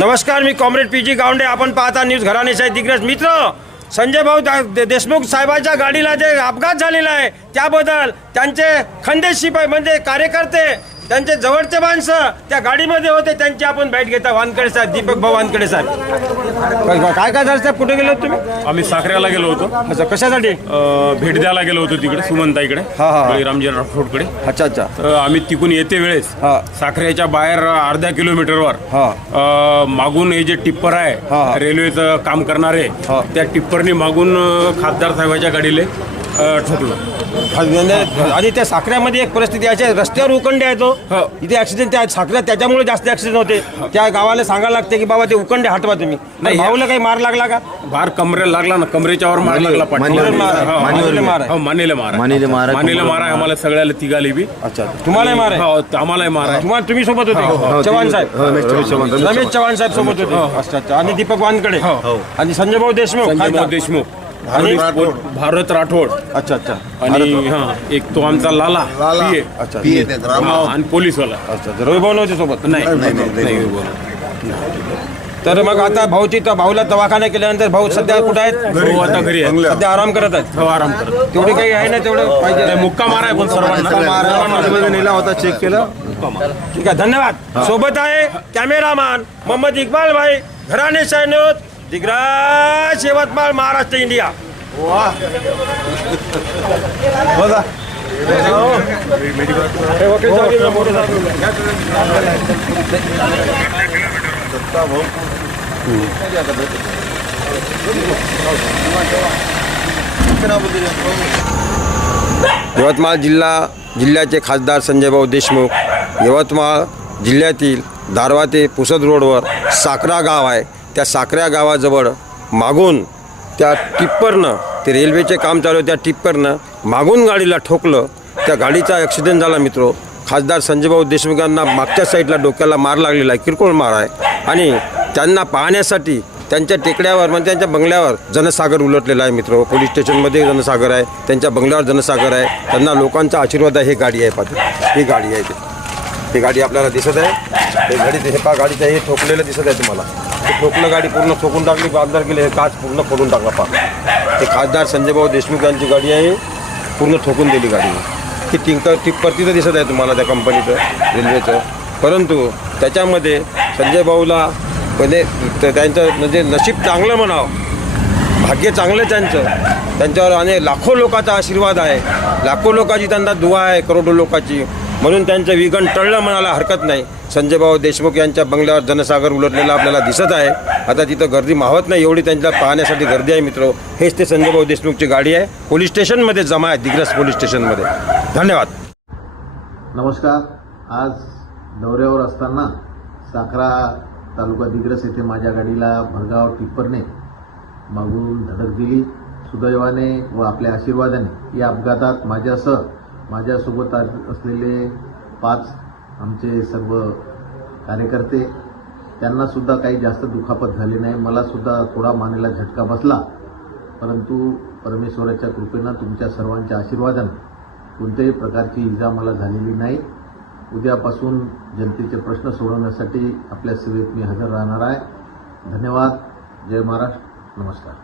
नमस्कार, मी comrade PG Gawande. आपण पाहता न्यूज घराणेशाही दिग्रस. मित्र, संजय भाऊ देशमुख साहेबांच्या गाडीला जे अपघात झालेला आहे त्याबद्दल त्यांचे खंडेश शिपाई म्हणजे कार्यकर्ते, त्यांचे जवळचे माणसं त्या गाडीमध्ये होते, त्यांची आपण भेट घेता. वानकडे साहेब, दीपक भाऊ वानकडे साहेब, काय काय झालं साहेब? कुठे गेलो तुम्ही? आम्ही साखऱ्याला गेलो होतो. अच्छा, कशासाठी? भेट द्यायला गेलो होतो तिकडे सुमनताईकडे, बळीरामजी राठोडकडे. अच्छा अच्छा. तर आम्ही तिकून येते वेळेस साखऱ्याच्या बाहेर अर्ध्या किलोमीटरवर मागून हे जे टिप्पर आहे रेल्वेचं काम करणारे, त्या टिप्परनी मागून खासदार साहेबांच्या गाडीला ठोकलं. आणि त्या साखऱ्यामध्ये एक परिस्थिती अशी आहे, रस्त्यावर उकंडे आहे तो इथे ऍक्सिडेंट, त्या साखऱ्या त्याच्यामुळे जास्त ऍक्सिडेंट होते. त्या गावाला सांगायला लागते की बाबा ते उकंडे हटवा तुम्ही. नाही, भाऊला काही मार लागला का? बाहेर कमरेला लागला ना, कमरेच्यावर मार लागला. मानेला मार आहे आम्हाला सगळ्याला तिघाले बी. अच्छा, तुम्हाला मार आहे? आम्हाला मार आहे. तुम्ही सोबत होते? चव्हाण साहेब, रमेश चव्हाण साहेब सोबत होते. अच्छा अच्छा. आणि दीपक वानकडे आणि संजय भाऊ देशमुख आणि भारत राठोड. अच्छा अच्छा. आणि एक तो आमचा लाला अच्छा आणि पोलीसवाला. अच्छा, रवी भाऊ नव्हते सोबत? नाही. तर मग आता भाऊला दवाखाना केल्यानंतर भाऊ सध्या कुठे आहेत? भाऊ आता घरी आहे, सध्या आराम करत आहेत. आराम करत. तेवढे काही आहे ना, तेवढं पाहिजे. मुक्का मार आहे पण सर्वांना नेला होता, चेक केलं. ठीक आहे, धन्यवाद. सोबत आहे कॅमेरामॅन मोहम्मद इक्बाल भाई, घराणेशाही न्यूज दिग्रस, यवतमाळ, महाराष्ट्र, इंडिया. यवतमाळ जिल्ह्याचे खासदार संजय भाऊ देशमुख यवतमाळ जिल्ह्यातील दारव्हा ते पुसद रोडवर साखरा गाव आहे. त्या साखऱ्या गावाजवळ मागून त्या टिप्परनं, ते रेल्वेचे काम चालू, त्या टिप्परनं मागून गाडीला ठोकलं. त्या गाडीचा ॲक्सिडेंट झाला. मित्रो, खासदार संजय भाऊ देशमुख यांना मागच्या साईडला डोक्याला मार लागलेला आहे, किरकोळ मार आहे. आणि त्यांना पाहण्यासाठी त्यांच्या टेकड्यावर म्हणजे त्यांच्या बंगल्यावर जनसागर उलटलेला आहे. मित्रो, पोलीस स्टेशनमध्ये जनसागर आहे, त्यांच्या बंगल्यावर जनसागर आहे. त्यांना लोकांचा आशीर्वाद आहे. ही गाडी आहे, पाहते ही गाडी आहे. ही गाडी आपल्याला दिसत आहे. हे गाडी, हे पा गाडीचं हे ठोकलेलं दिसत आहे तुम्हाला. ते ठोकलं, गाडी पूर्ण ठोकून टाकली, बांधदार गेले, हे काच पूर्ण फोडून टाकला. पा ते खासदार संजय भाऊ देशमुख यांची गाडी आहे, पूर्ण ठोकून दिली गाडी. ही टिप्पर तिथं दिसत आहे तुम्हाला, त्या कंपनीचं रेल्वेचं. परंतु त्याच्यामध्ये संजय भाऊला पहिले त्यांचं म्हणजे नशीब चांगलं म्हणावं, भाग्य चांगलं त्यांच्यावर आणि लाखो लोकांचा आशीर्वाद आहे, लाखो लोकांची त्यांना दुआ आहे, करोडो लोकांची. म्हणून त्यांचं विघन टळलं म्हणायला हरकत नाही. संजय भाऊ देशमुख यांच्या बंगल्यावर जनसागर उलटलेला आपल्याला दिसत आहे. आता तिथं गर्दी मावत नाही, एवढी त्यांच्या पाहण्यासाठी गर्दी आहे. मित्र, हेच ते संजय भाऊ देशमुखची गाडी आहे. पोलीस स्टेशनमध्ये जमा आहे, दिग्रस पोलीस स्टेशनमध्ये. धन्यवाद. नमस्कार. आज दौऱ्यावर असताना साखरा तालुका दिग्रस येथे माझ्या गाडीला भरधाव टिप्परने मागून धडक दिली. सुदैवाने व आपल्या आशीर्वादाने या अपघातात माझ्यासोबत असलेले 5 आमचे सर्व कार्यकर्ते, त्यांनासुद्धा काही जास्त दुखापत झाली नाही. मलासुद्धा थोडा मानेला झटका बसला, परंतु परमेश्वराच्या कृपेनं, तुमच्या सर्वांच्या आशीर्वादाने कोणत्याही प्रकारची इजा मला झालेली नाही. उद्यापासून जनतेचे प्रश्न सोडवण्यासाठी आपल्या सेवेत मी हजर राहणार आहे. धन्यवाद. जय महाराष्ट्र. नमस्कार.